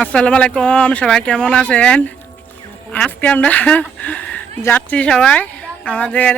আসসালামু আলাইকুম, সবাই কেমন আছেন? আজকে আমরা যাচ্ছি সবাই আমাদের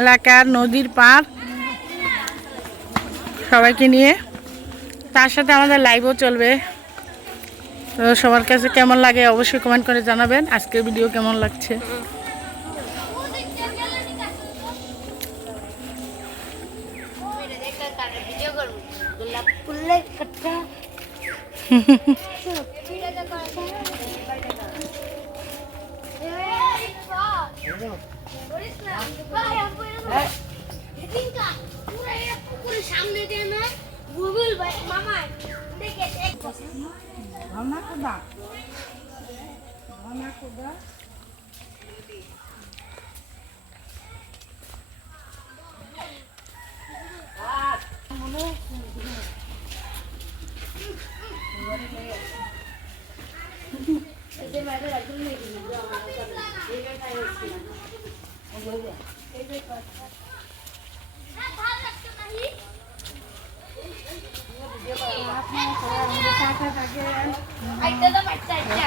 এলাকার নদীর পার সবাইকে নিয়ে। তার সাথে আমাদের লাইভও চলবে। তো সবার কাছে কেমন লাগে অবশ্যই কমেন্ট করে জানাবেন। আজকের ভিডিও কেমন লাগছে? গুগল ভাই মামা দেখে Ayo, kita main saja.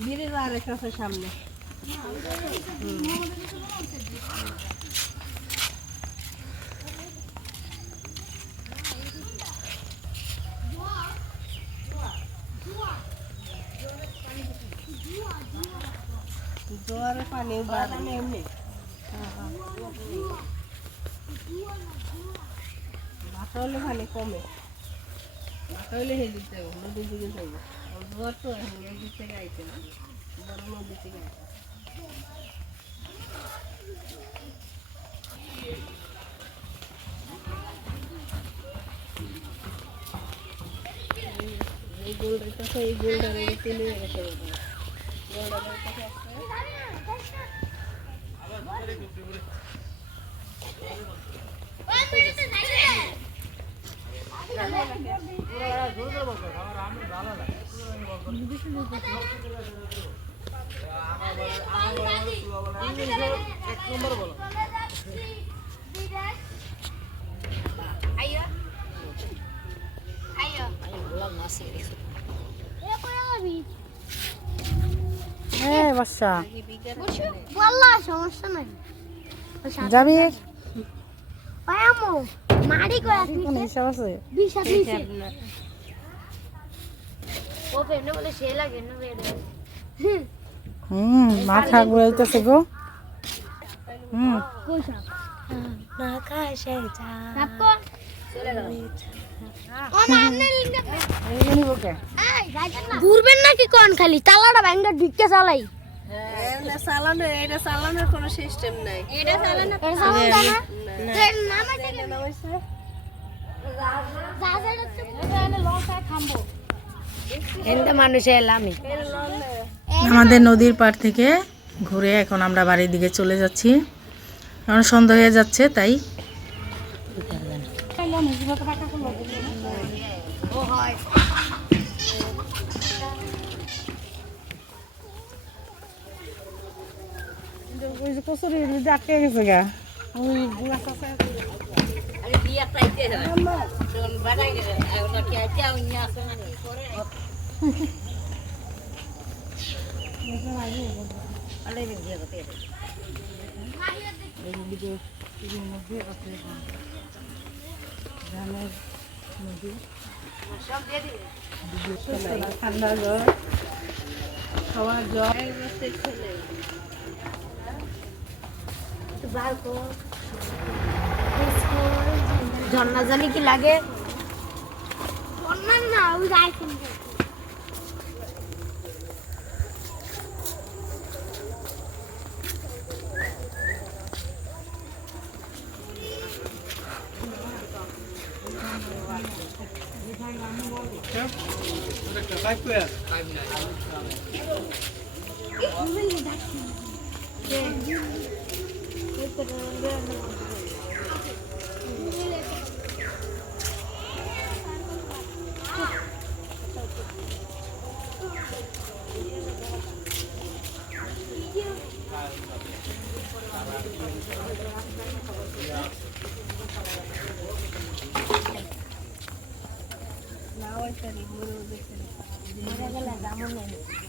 Bridge আর একটা আছে সামনে। জোয়ারে পানি বাড়ানো এমনি। ভাষা কমে। ভাষা হলে হে দিতে নদীর দিকে যাব আর জোয়ার তো এখন নদীর থেকে আইছে না বড় নদী থেকে আইছে এই গোলটার কাছে এই গোলটার তুলে রেখে দেবো গোলটার ওই মিনিটে নাই রে আইয়া আইয়া এ করে যাবি হ্যাঁ বললা সমস্যা নাই যাবি মারি করা কোন হুম মাথা ঘুরাইতেছে গো হুম ঘুরবেন নাকি কোন খালি তালাটা ব্যাংকার ঢুকে চালাই এটা চালানো এটা চালানোর কোনো সিস্টেম নাই এটা চালানো নামাইছে আমাদের নদীর পাড় থেকে ঘুরে এখন আমরা বাড়ির দিকে চলে যাচ্ছি। এখন সন্ধ্যা হয়ে যাচ্ছে তাই ঠান্ডা জ্বর খাওয়ার জ্বর ঝর্ণা জানি কি লাগে? ঝর্ণা না ওই আইফোন না ওই তারি মরে গেছে এলাকার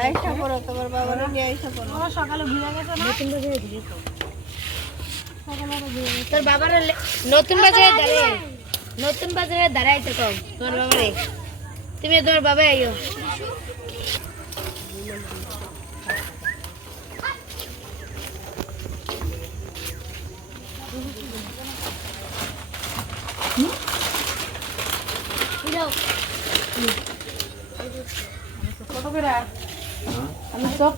আয়সা করো তোমার বাবার নিয়ে আয়সা করো তোর বাবার নতুন বাজারে দাঁড়িয়ে। নতুন বাজারে দাঁড়াইতে কম তোর বাবারে তুমি তোর বাবা আইও। 走